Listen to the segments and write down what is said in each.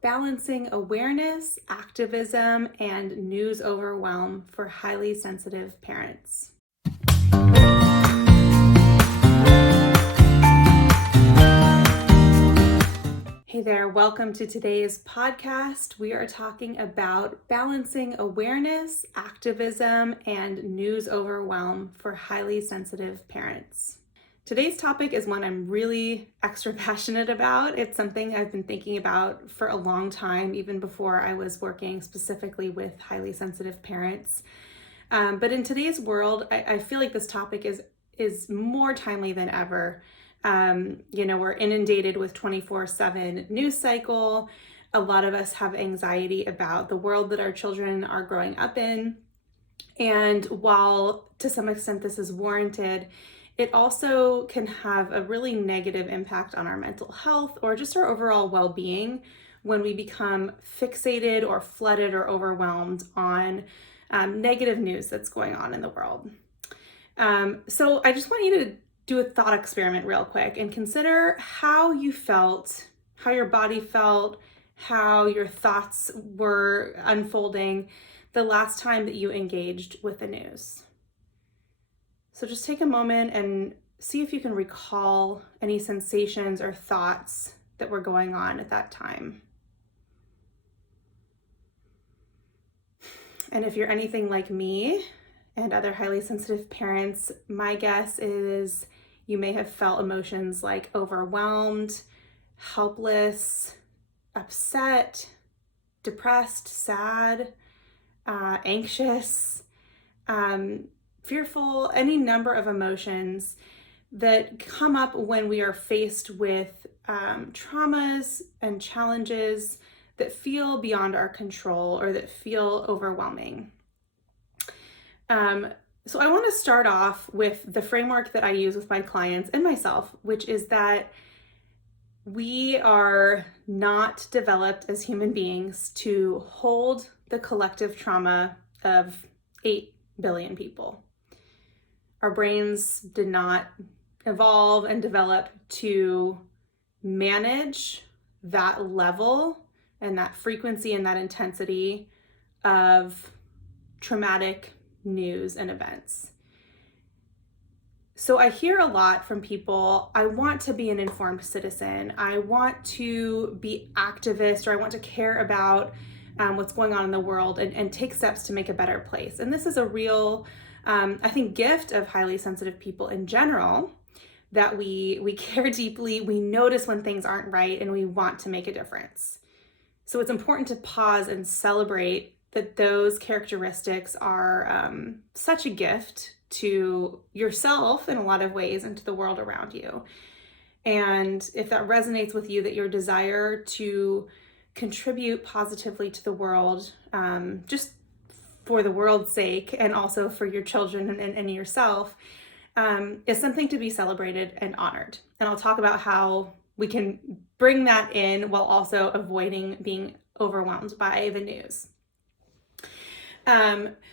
Balancing awareness, activism, and news overwhelm for highly sensitive parents. Hey there, welcome to today's podcast. We are talking about balancing awareness, activism, and news overwhelm for highly sensitive parents. Today's topic is one I'm really extra passionate about. It's something I've been thinking about for a long time, even before I was working specifically with highly sensitive parents. But in today's world, I feel like this topic is more timely than ever. We're inundated with 24/7 news cycle. A lot of us have anxiety about the world that our children are growing up in. And while to some extent this is warranted, it also can have a really negative impact on our mental health or just our overall well-being when we become fixated or flooded or overwhelmed on negative news that's going on in the world. So I just want you to do a thought experiment real quick and consider how you felt, how your body felt, how your thoughts were unfolding the last time that you engaged with the news. So just take a moment and see if you can recall any sensations or thoughts that were going on at that time. And if you're anything like me and other highly sensitive parents, my guess is you may have felt emotions like overwhelmed, helpless, upset, depressed, sad, anxious, fearful, any number of emotions that come up when we are faced with traumas and challenges that feel beyond our control or that feel overwhelming. So I want to start off with the framework that I use with my clients and myself, which is that we are not developed as human beings to hold the collective trauma of 8 billion people. Our brains did not evolve and develop to manage that level and that frequency and that intensity of traumatic news and events. So I hear a lot from people, I want to be an informed citizen. I want to be activist, or I want to care about what's going on in the world and take steps to make a better place. And this is a real, I think, gift of highly sensitive people in general, that we care deeply, we notice when things aren't right, and we want to make a difference. So it's important to pause and celebrate that those characteristics are such a gift to yourself in a lot of ways and to the world around you. And if that resonates with you, that your desire to contribute positively to the world, just for the world's sake and also for your children and yourself, is something to be celebrated and honored. And I'll talk about how we can bring that in while also avoiding being overwhelmed by the news.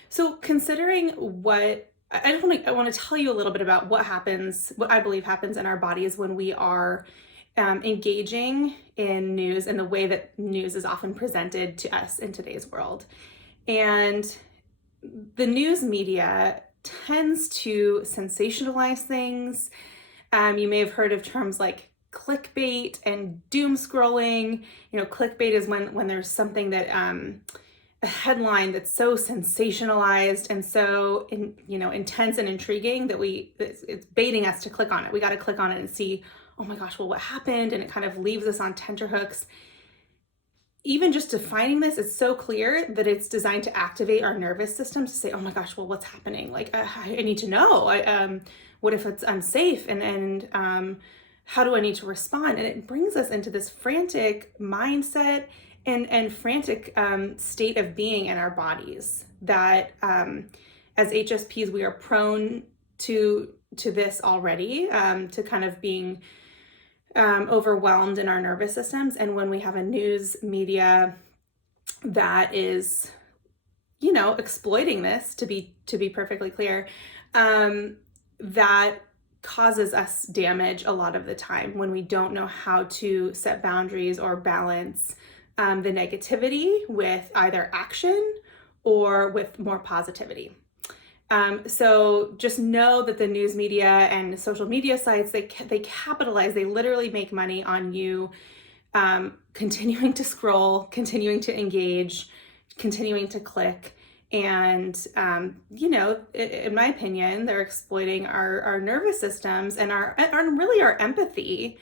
So considering what I want to tell you a little bit about what I believe happens in our bodies when we are engaging in news and the way that news is often presented to us in today's world. And the news media tends to sensationalize things. You may have heard of terms like clickbait and doom scrolling. Clickbait is when there's something that a headline that's so sensationalized and so intense and intriguing that it's baiting us to click on it. We got to click on it and see, oh my gosh, well, what happened? And it kind of leaves us on tenterhooks. Even just defining this, it's so clear that it's designed to activate our nervous system to say, oh my gosh, well, what's happening? Like, I need to know. What if it's unsafe? And how do I need to respond? And it brings us into this frantic mindset and frantic state of being in our bodies that as HSPs, we are prone to this already, to kind of being overwhelmed in our nervous systems. And when we have a news media that is, exploiting this, to be perfectly clear, that causes us damage a lot of the time when we don't know how to set boundaries or balance the negativity with either action or with more positivity. So just know that the news media and social media sites, they capitalize, they literally make money on you continuing to scroll, continuing to engage, continuing to click. And, in my opinion, they're exploiting our nervous systems and really our empathy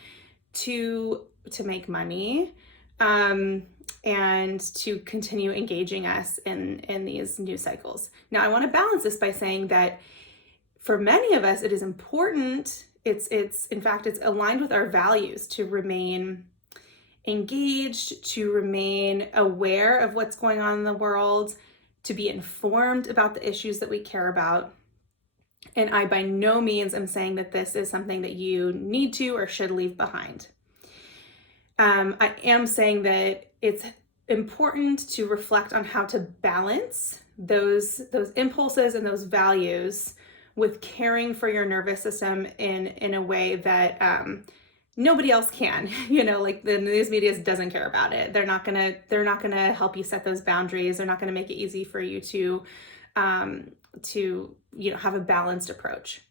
to make money, and to continue engaging us in these news cycles. Now, I want to balance this by saying that for many of us, it is important. In fact, it's aligned with our values to remain engaged, to remain aware of what's going on in the world, to be informed about the issues that we care about. And I by no means am saying that this is something that you need to or should leave behind. I am saying that it's important to reflect on how to balance those impulses and those values with caring for your nervous system in a way that nobody else can. Like the news media doesn't care about it. They're not gonna help you set those boundaries. They're not gonna make it easy for you to have a balanced approach.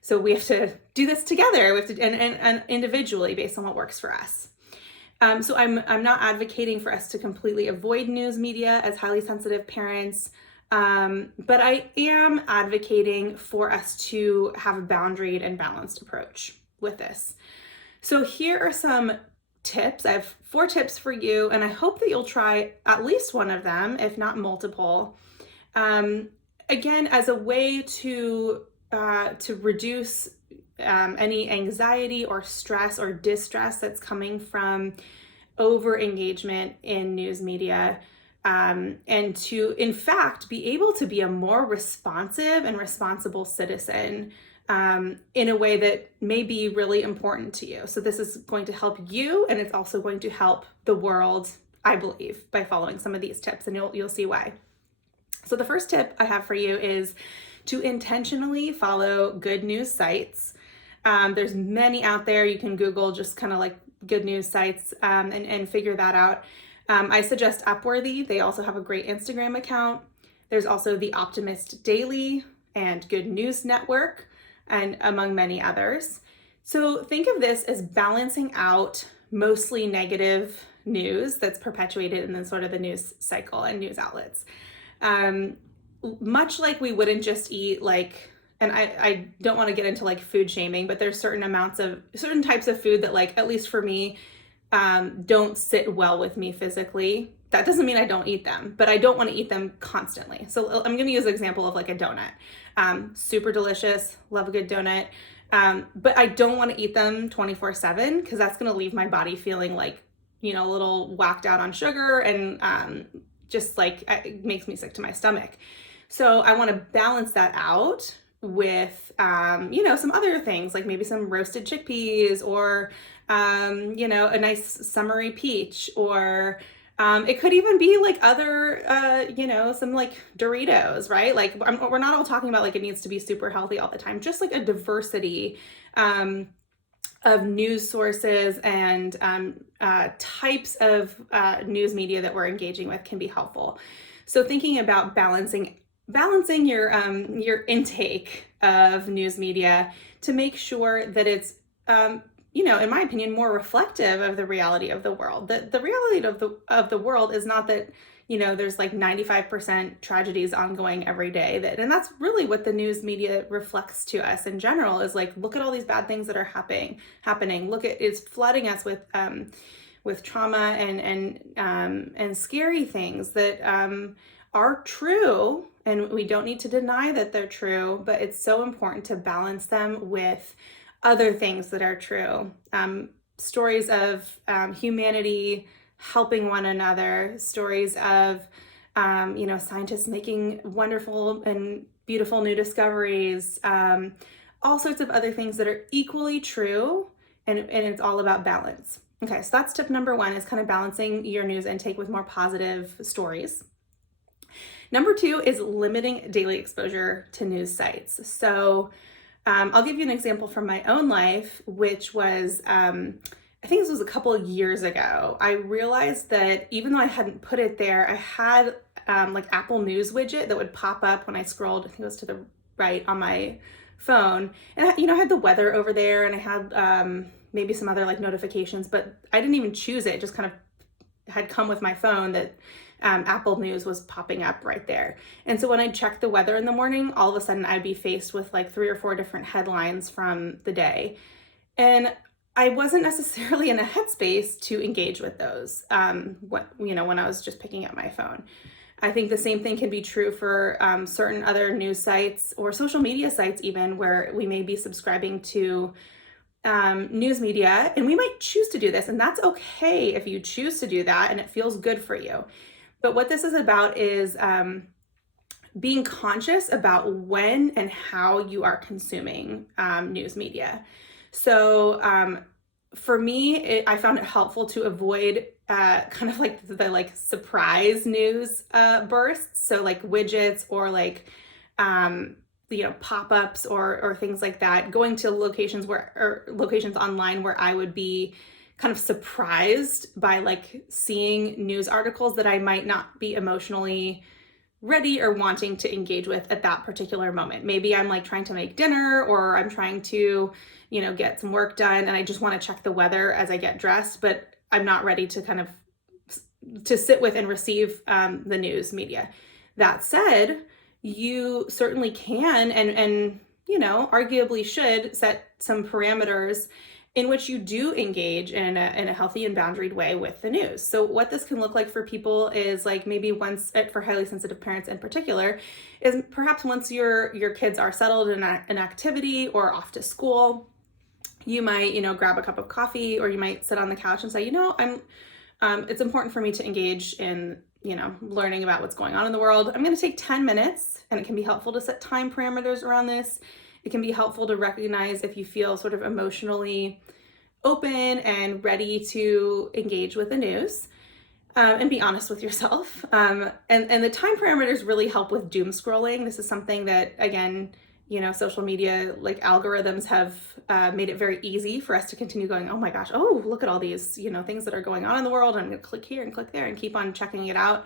So we have to do this together. We have to and individually based on what works for us. So I'm not advocating for us to completely avoid news media as highly sensitive parents, but I am advocating for us to have a boundaried and balanced approach with this. So here are some tips. I have 4 tips for you, and I hope that you'll try at least one of them, if not multiple. Again, as a way to reduce any anxiety or stress or distress that's coming from over engagement in news media, and to, in fact, be able to be a more responsive and responsible citizen in a way that may be really important to you. So this is going to help you, and it's also going to help the world, I believe, by following some of these tips, and you'll see why. So the first tip I have for you is to intentionally follow good news sites. There's many out there. You can Google just kind of like good news sites and figure that out. I suggest Upworthy. They also have a great Instagram account. There's also the Optimist Daily and Good News Network, and among many others. So think of this as balancing out mostly negative news that's perpetuated in the sort of the news cycle and news outlets. Much like we wouldn't just eat and I don't want to get into like food shaming, but there's certain types of food that, like, at least for me, don't sit well with me physically. That doesn't mean I don't eat them, but I don't want to eat them constantly. So I'm going to use an example of like a donut. Super delicious, love a good donut. But I don't want to eat them 24/7 because that's going to leave my body feeling like, a little whacked out on sugar, and just like it makes me sick to my stomach. So I want to balance that out with, some other things, like maybe some roasted chickpeas or, a nice summery peach, or it could even be like other, some like Doritos, right? Like we're not all talking about like it needs to be super healthy all the time, just like a diversity of news sources and types of news media that we're engaging with can be helpful. So thinking about balancing your intake of news media to make sure that it's, in my opinion, more reflective of the reality of the world. The reality of the world is not that, there's like 95% tragedies ongoing every day. And that's really what the news media reflects to us in general, is like, look at all these bad things that are happening. Look at, it's flooding us with trauma and scary things that are true. And we don't need to deny that they're true, but it's so important to balance them with other things that are true. Stories of humanity helping one another, stories of, scientists making wonderful and beautiful new discoveries, all sorts of other things that are equally true, and it's all about balance. Okay, so that's tip number 1, is kind of balancing your news intake with more positive stories. Number 2 is limiting daily exposure to news sites. So I'll give you an example from my own life, which was I think this was a couple of years ago, I realized that even though I hadn't put it there, I had like Apple News widget that would pop up when I scrolled, I think it was to the right on my phone. And I had the weather over there, and I had maybe some other like notifications, but I didn't even choose it. It just kind of had come with my phone that Apple News was popping up right there. And so when I checked the weather in the morning, all of a sudden I'd be faced with like 3 or 4 different headlines from the day. And I wasn't necessarily in a headspace to engage with those when I was just picking up my phone. I think the same thing can be true for certain other news sites or social media sites even, where we may be subscribing to news media, and we might choose to do this, and that's okay if you choose to do that and it feels good for you. But what this is about is being conscious about when and how you are consuming news media. So for me, I found it helpful to avoid kind of like the like surprise news bursts. So like widgets or like pop-ups or things like that, going to locations online where I would be kind of surprised by like seeing news articles that I might not be emotionally ready or wanting to engage with at that particular moment. Maybe I'm like trying to make dinner, or I'm trying to, get some work done, and I just want to check the weather as I get dressed, but I'm not ready to kind of to sit with and receive the news media. That said, you certainly can and arguably should set some parameters in which you do engage in a healthy and boundaried way with the news. So what this can look like for people is like maybe once, for highly sensitive parents in particular, is perhaps once your kids are settled in an activity or off to school, you might, grab a cup of coffee, or you might sit on the couch and say, it's important for me to engage in, learning about what's going on in the world. I'm going to take 10 minutes, and it can be helpful to set time parameters around this. It can be helpful to recognize if you feel sort of emotionally open and ready to engage with the news, and be honest with yourself. And the time parameters really help with doom scrolling. This is something that, again, social media like algorithms have made it very easy for us to continue going, oh my gosh, oh, look at all these, things that are going on in the world. I'm going to click here and click there and keep on checking it out.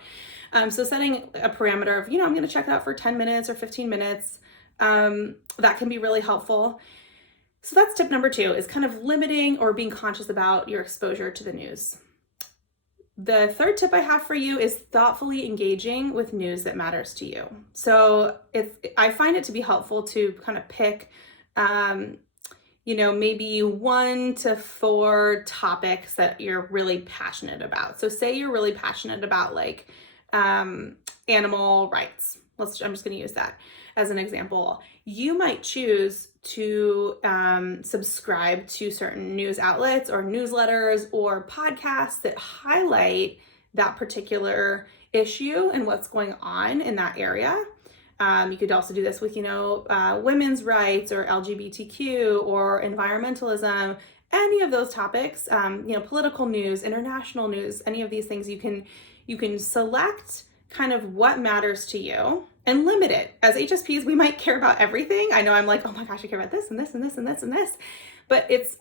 So setting a parameter of, I'm going to check it out for 10 minutes or 15 minutes. That can be really helpful. So that's tip number 2, is kind of limiting or being conscious about your exposure to the news. The third tip I have for you is thoughtfully engaging with news that matters to you. So I find it to be helpful to kind of pick, maybe 1 to 4 topics that you're really passionate about. So say you're really passionate about like animal rights. I'm just going to use that as an example. You might choose to subscribe to certain news outlets or newsletters or podcasts that highlight that particular issue and what's going on in that area. You could also do this with, women's rights or LGBTQ or environmentalism, any of those topics, political news, international news, any of these things. You can select kind of what matters to you and limit it. As HSPs, we might care about everything. I know I'm like, oh my gosh, I care about this and this and this and this and this. But it's,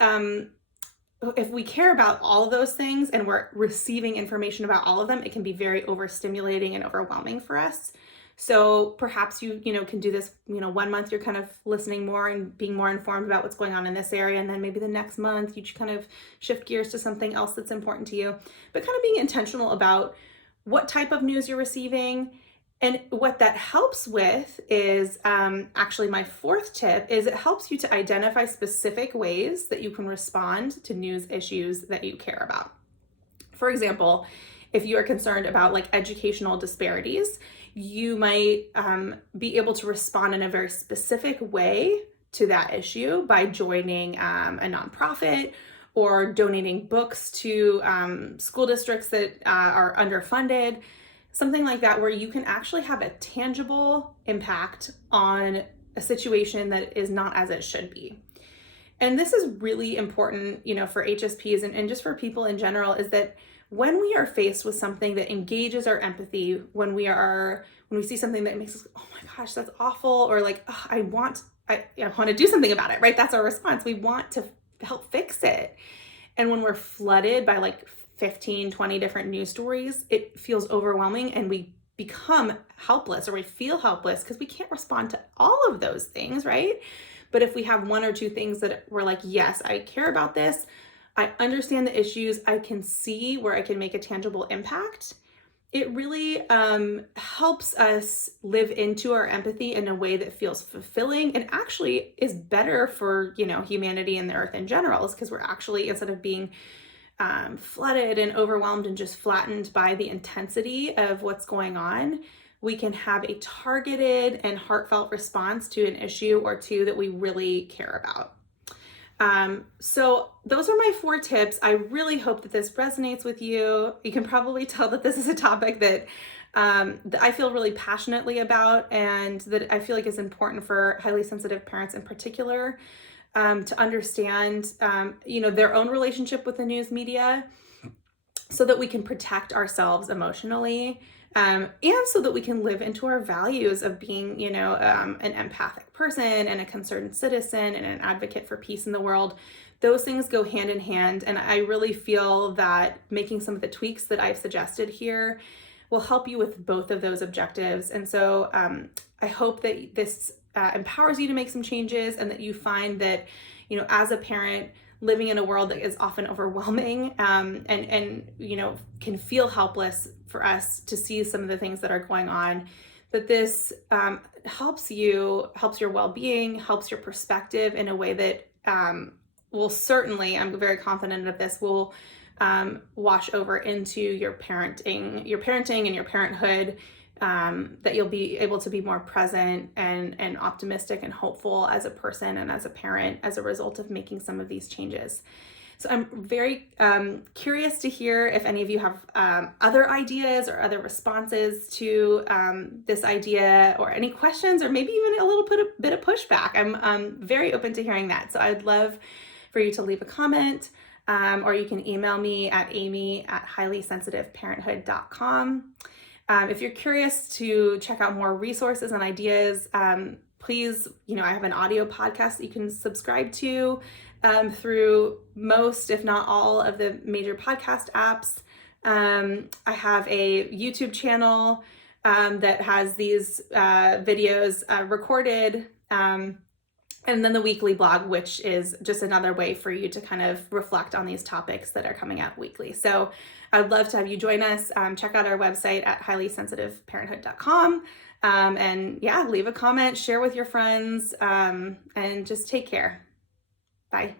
if we care about all of those things and we're receiving information about all of them, it can be very overstimulating and overwhelming for us. So perhaps you can do this, 1 month you're kind of listening more and being more informed about what's going on in this area. And then maybe the next month you kind of shift gears to something else that's important to you. But kind of being intentional about what type of news you're receiving. And what that helps with is actually my 4th tip is it helps you to identify specific ways that you can respond to news issues that you care about. For example, if you are concerned about like educational disparities, you might be able to respond in a very specific way to that issue by joining a nonprofit or donating books to school districts that are underfunded. Something like that, where you can actually have a tangible impact on a situation that is not as it should be. And this is really important, for HSPs and just for people in general, is that when we are faced with something that engages our empathy, when we see something that makes us, oh my gosh, that's awful, or like, oh, I want to do something about it, right? That's our response. We want to help fix it. And when we're flooded by like 15, 20 different news stories, it feels overwhelming and we become helpless, or we feel helpless because we can't respond to all of those things, right? But if we have one or two things that we're like, yes, I care about this, I understand the issues, I can see where I can make a tangible impact, it really helps us live into our empathy in a way that feels fulfilling and actually is better for, humanity and the earth in general, is because we're actually, instead of being flooded and overwhelmed and just flattened by the intensity of what's going on, we can have a targeted and heartfelt response to an issue or two that we really care about. So those are my 4 tips. I really hope that this resonates with you. You can probably tell that this is a topic that I feel really passionately about, and that I feel like is important for highly sensitive parents in particular, to understand, their own relationship with the news media, so that we can protect ourselves emotionally, and so that we can live into our values of being, an empathic person and a concerned citizen and an advocate for peace in the world. Those things go hand in hand. And I really feel that making some of the tweaks that I've suggested here will help you with both of those objectives. And so I hope that this empowers you to make some changes, and that you find that, as a parent, living in a world that is often overwhelming, and can feel helpless for us to see some of the things that are going on, that this helps your well-being, helps your perspective in a way that will certainly, I'm very confident of this, will wash over into your parenting and your parenthood, that you'll be able to be more present and optimistic and hopeful as a person and as a parent as a result of making some of these changes. So I'm very curious to hear if any of you have other ideas or other responses to this idea, or any questions, or maybe even a little bit of pushback. I'm very open to hearing that. So I'd love for you to leave a comment, or you can email me at amy@highlysensitiveparenthood.com. If you're curious to check out more resources and ideas, please, I have an audio podcast that you can subscribe to through most, if not all, of the major podcast apps. I have a YouTube channel that has these videos recorded, and then the weekly blog, which is just another way for you to kind of reflect on these topics that are coming out weekly. So I'd love to have you join us. Check out our website at highlysensitiveparenthood.com. And yeah, leave a comment, share with your friends, and just take care. Bye.